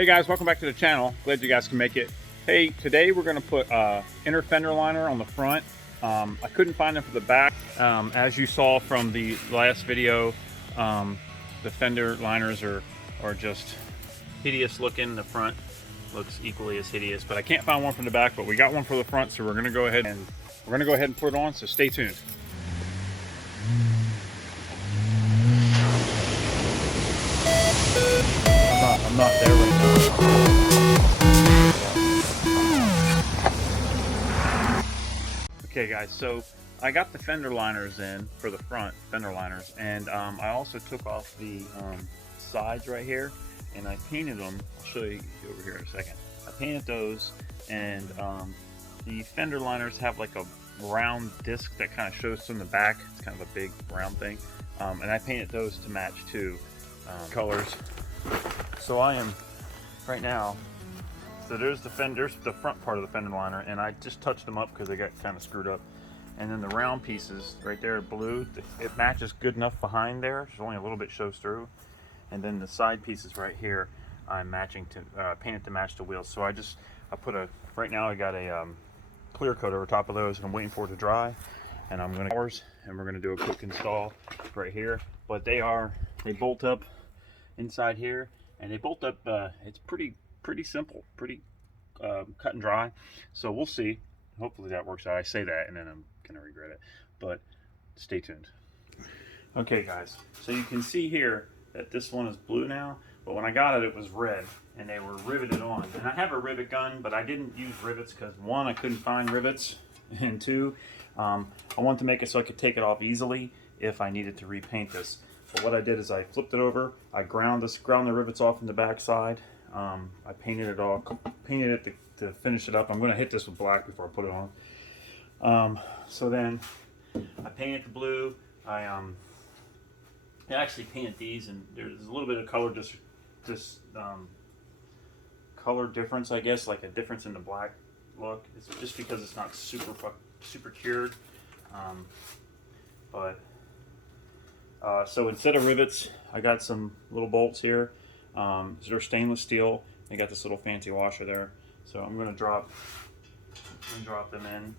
Hey guys, welcome back to the channel. Glad you guys can make it. Hey, today we're going to put inner fender liner on the front. I couldn't find them for the back. As you saw from the last video, the fender liners are just hideous looking. The front looks equally as hideous, but I can't find one from the back, but we got one for the front, so we're going to go ahead and put it on, so stay tuned. I'm not there right now. Okay guys, so I got the fender liners in for the front, fender liners, and I also took off the sides right here, and I painted them. I'll show you over here in a second. I painted those, and the fender liners have like a round disc that kind of shows from the back. It's kind of a big round thing, and I painted those to match two colors. So I am right now, so there's the front part of the fender liner, and I just touched them up because they got kind of screwed up. And then the round pieces right there, blue, it matches good enough behind there. There's only a little bit shows through. And then the side pieces right here, I'm matching to painted to match the wheels. So right now I got a clear coat over top of those, and I'm waiting for it to dry. And we're gonna do a quick install right here. But they bolt up inside here, and they bolt up. It's pretty simple, pretty cut and dry. So we'll see. Hopefully that works out. I say that and then I'm gonna regret it, but stay tuned. Okay guys, so you can see here that this one is blue now, but when I got it, it was red, and they were riveted on. And I have a rivet gun, but I didn't use rivets because one, I couldn't find rivets, and two, I wanted to make it so I could take it off easily if I needed to repaint this. But what I did is I flipped it over, I ground the rivets off in the back side. I painted it to finish it up. I'm going to hit this with black before I put it on. So then I painted the blue. I actually painted these, and there's a little bit of color color difference, I guess, like a difference in the black look. It's just because it's not super cured. So instead of rivets, I got some little bolts here. They're stainless steel. They got this little fancy washer there. So I'm going to drop them in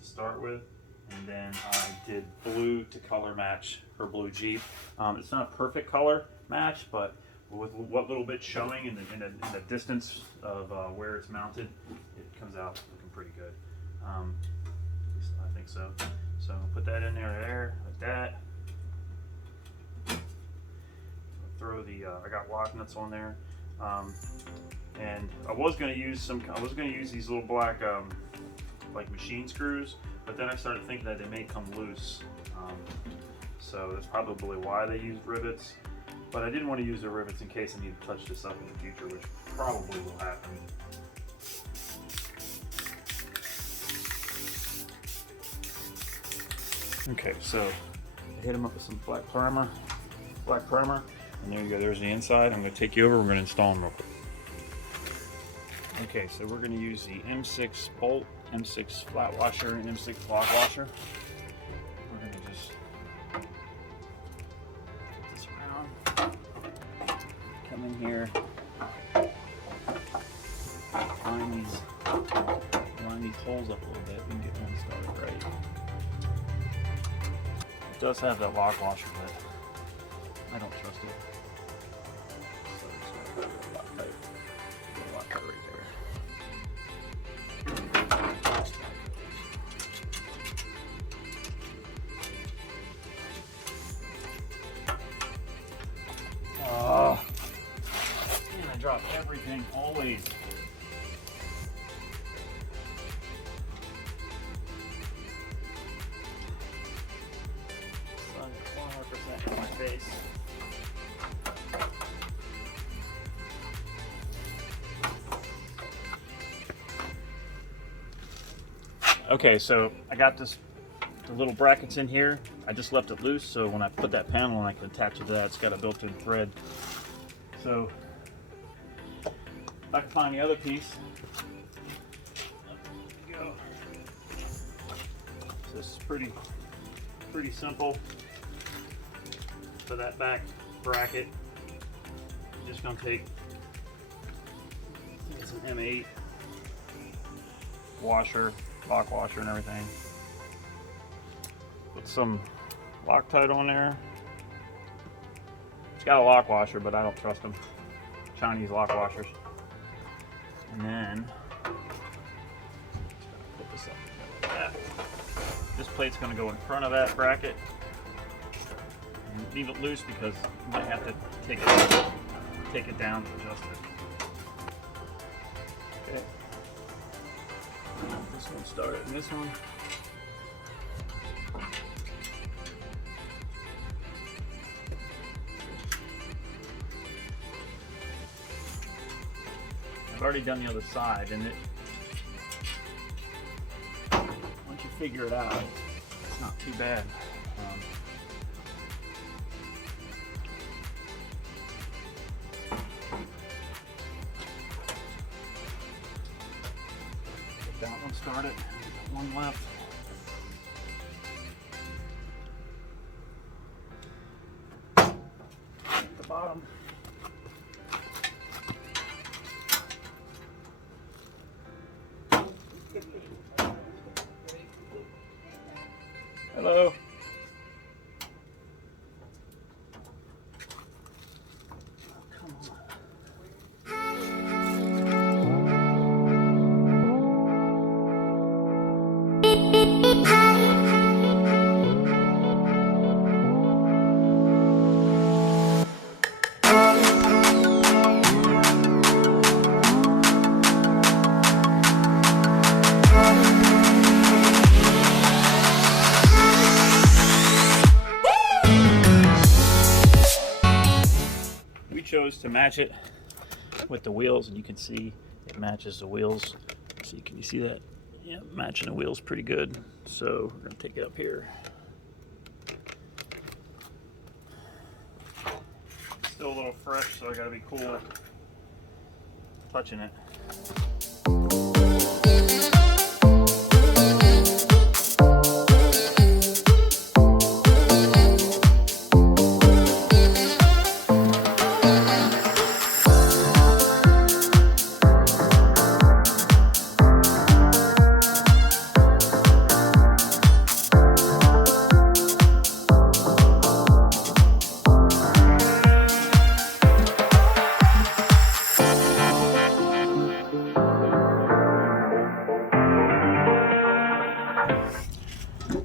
to start with. And then I did blue to color match her blue Jeep. It's not a perfect color match, but with what little bit showing in the distance of where it's mounted, it comes out looking pretty good. At least I think so. So put that in there like that. Throw the I got lock nuts on there, and I was going to use these little black like machine screws, but then I started thinking that they may come loose, so that's probably why they used rivets. But I didn't want to use the rivets in case I need to touch this up in the future, which probably will happen. Okay, so I hit them up with some black primer, and there you go, there's the inside. I'm going to take you over, we're going to install them real quick. Okay, so we're going to use the M6 bolt, M6 flat washer, and M6 block washer. We're going to just put this around, come in here, line these holes up a little bit and get one started right. It does have that lock washer, but I don't trust it. So just going to put a lock pipe. Put a lock pipe right there. Oh, man, I drop everything always. In my face. Okay, so I got the little brackets in here. I just left it loose, so when I put that panel on, I can attach it to that. It's got a built-in thread. So if I can find the other piece, there we go. So this is pretty simple. For that back bracket, just gonna take, I think it's an M8 washer, lock washer and everything. Put some Loctite on there. It's got a lock washer, but I don't trust them. Chinese lock washers. And then put this up like that. This plate's going to go in front of that bracket. And leave it loose because you might have to take it down to adjust it. Okay. This one started and this one. I've already done the other side, and once you figure it out, it's not too bad. Get that one started. Got one left. At the bottom. Hello. Oh, come on. Chose to match it with the wheels, and you can see it matches the wheels. So can you see that? Yeah, matching the wheels pretty good. So we're gonna take it up here. It's still a little fresh, so I gotta be cool touching it.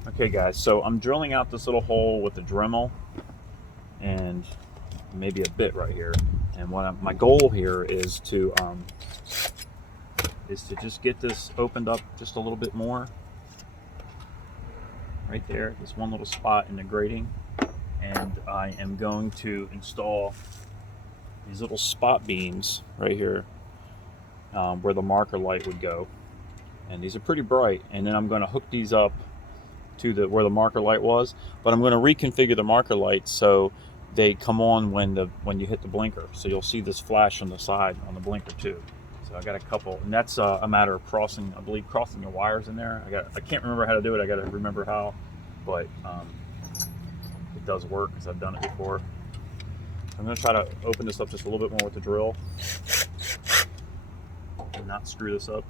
Okay guys, so I'm drilling out this little hole with the Dremel and maybe a bit right here. And my goal here is to just get this opened up just a little bit more. Right there, this one little spot in the grating. And I am going to install these little spot beams right here where the marker light would go. And these are pretty bright. And then I'm going to hook these up to where the marker light was, but I'm going to reconfigure the marker light so they come on when you hit the blinker. So you'll see this flash on the side on the blinker too. So I got a couple, and that's a matter of crossing the wires in there. I can't remember how to do it. I got to remember how, but it does work because I've done it before. I'm going to try to open this up just a little bit more with the drill and not screw this up.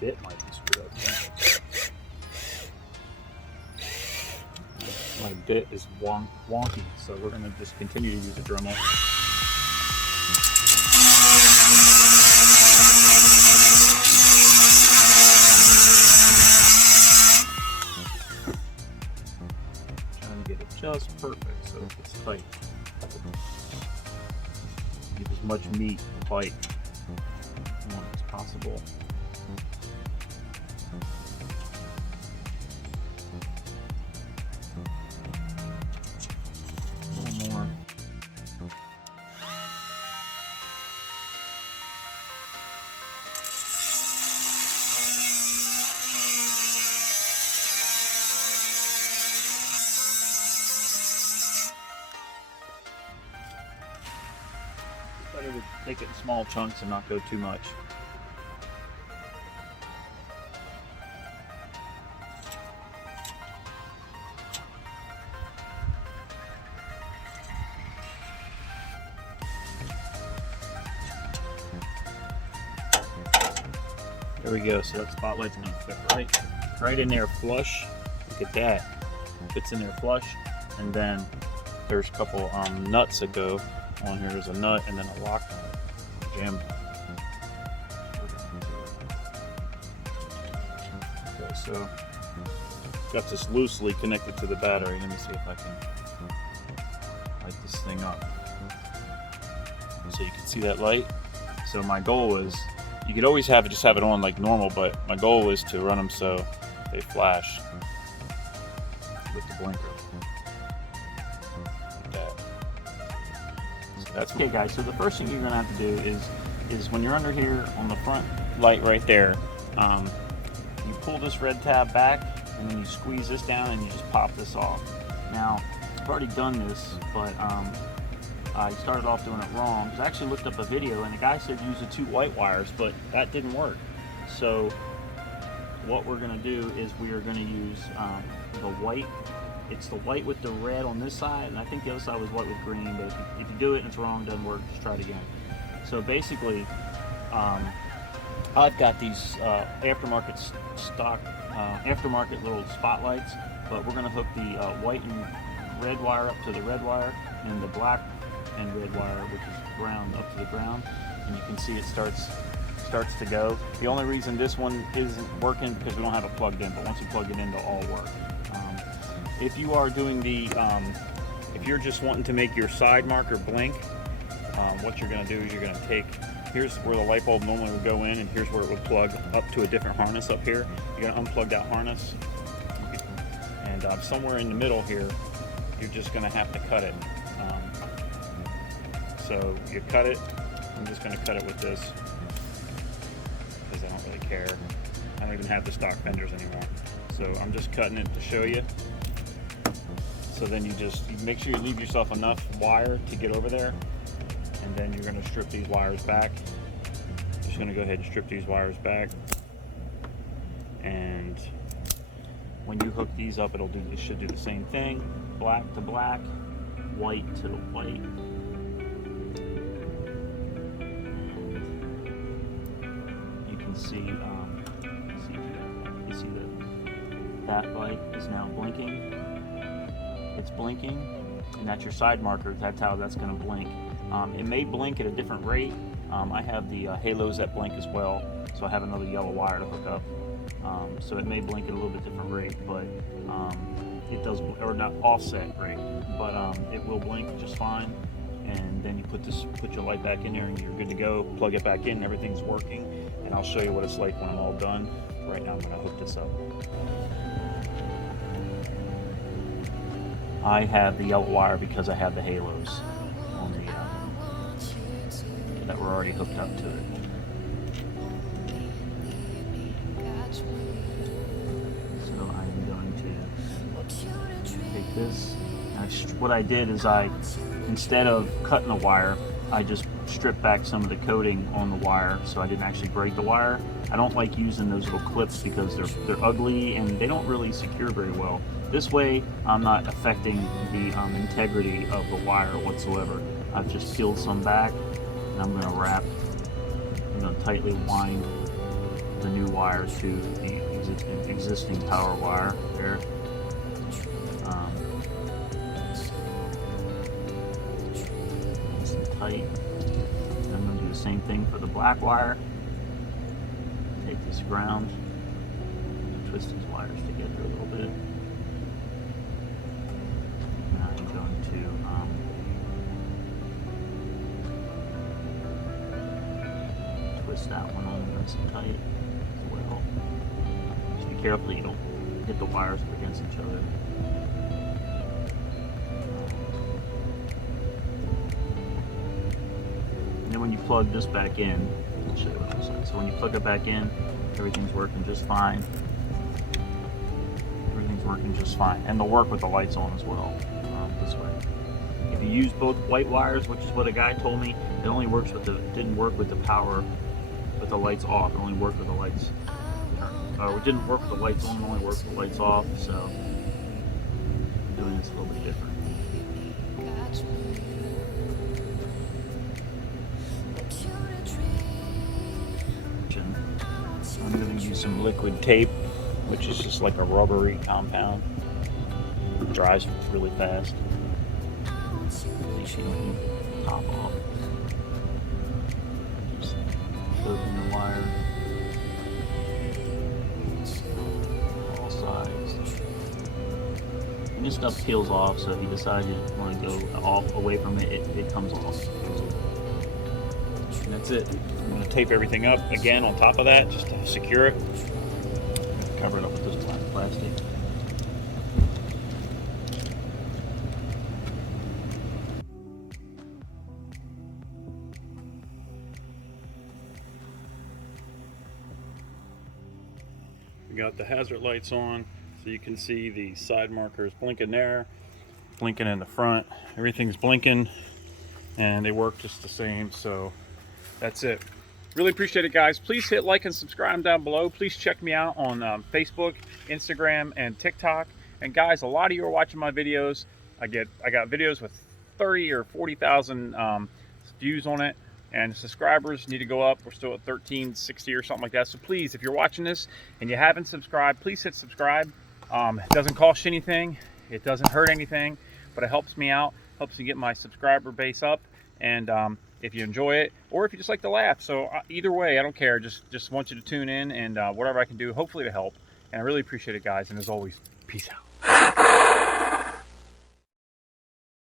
Bit might be screwed up. My bit is wonky, so we're going to just continue to use the Dremel. Trying to get it just perfect so it's tight. Get as much meat and bite as possible. make it in small chunks and not go too much. There we go, so that spotlight's gonna fit right in there flush. Look at that, fits in there flush. And then there's a couple nuts that go on here. There's a nut and then a lock nut, jam. Okay, so got this loosely connected to the battery. Let me see if I can light this thing up. So you can see that light. So my goal is, you could always just have it on like normal, but my goal is to run them so they flash with the blinker. Like that. So that's okay, guys. So the first thing you're gonna have to do is when you're under here on the front light right there, you pull this red tab back and then you squeeze this down and you just pop this off. Now, I've already done this, but I started off doing it wrong. I actually looked up a video and the guy said use the 2 white wires, but that didn't work. So what we're going to do is we are going to use the white. It's the white with the red on this side, and I think the other side was white with green, but if you do it and it's wrong, it doesn't work, just try it again. So basically, I've got these aftermarket stock, aftermarket little spotlights, but we're going to hook the white and red wire up to the red wire, and the black and red wire, which is ground, up to the ground, and you can see it starts to go. The only reason this one isn't working because we don't have it plugged in, but once you plug it in, they'll all work. If you are doing the, if you're just wanting to make your side marker blink, what you're going to do is you're going to take, here's where the light bulb normally would go in, and here's where it would plug up to a different harness up here. You're going to unplug that harness, and somewhere in the middle here, you're just going to have to cut it. So you cut it. I'm just going to cut it with this because I don't really care. I don't even have the stock fenders anymore. So I'm just cutting it to show you. So then you make sure you leave yourself enough wire to get over there, and then you're going to strip these wires back. Just going to go ahead and strip these wires back, and when you hook these up, it should do the same thing. Black to black, white to white. You can see, that light is now blinking. It's blinking, and that's your side marker. That's how that's going to blink. It may blink at a different rate. I have the halos that blink as well, so I have another yellow wire to hook up. So it may blink at a little bit different rate, but it does, or not offset rate, but it will blink just fine. And then you put your light back in there, and you're good to go. Plug it back in, everything's working, and I'll show you what it's like when I'm all done. Right now, I'm going to hook this up. I have the yellow wire because I have the halos on the that were already hooked up to it. So I'm going to take this. What I did is instead of cutting the wire, I just stripped back some of the coating on the wire, so I didn't actually break the wire. I don't like using those little clips because they're ugly and they don't really secure very well. This way, I'm not affecting the integrity of the wire whatsoever. I've just peeled some back, and I'm going to tightly wind the new wire to the existing power wire there. Nice and tight. And I'm going to do the same thing for the black wire. Take this ground and twist these wires together a little bit. Twist that one on nice and tight as well. Just be careful you don't hit the wires up against each other. And then when you plug this back in, I'll show you what it looks like. So when you plug it back in, everything's working just fine. Everything's working just fine. And they'll work with the lights on as well, this way. If you use both white wires, which is what a guy told me, it only works with the, didn't work with the power, with the lights off. It only worked with the lights. It didn't work with the lights on, it only worked with the lights off, so I'm doing this a little bit different. I'm going to use some liquid tape, which is just like a rubbery compound. It dries really fast. These don't pop off. Just open the wire. All sides. And this stuff peels off, so if you decide you want to go off away from it, it comes off. And that's it. I'm going to tape everything up again on top of that just to secure it. Cover it up with this black plastic. We got the hazard lights on, so you can see the side markers blinking there, blinking in the front. Everything's blinking, and they work just the same, so that's it. Really appreciate it, guys. Please hit like and subscribe down below. Please check me out on Facebook, Instagram, and TikTok. And guys, a lot of you are watching my videos. I got videos with 30 or 40,000 views on it, and subscribers need to go up. We're still at 1360 or something like that. So please, if you're watching this and you haven't subscribed, please hit subscribe. It doesn't cost you anything. It doesn't hurt anything, but it helps me out, helps me get my subscriber base up. And if you enjoy it, or if you just like to laugh. So either way, I don't care. Just want you to tune in, and whatever I can do, hopefully to help. And I really appreciate it, guys. And as always, peace out.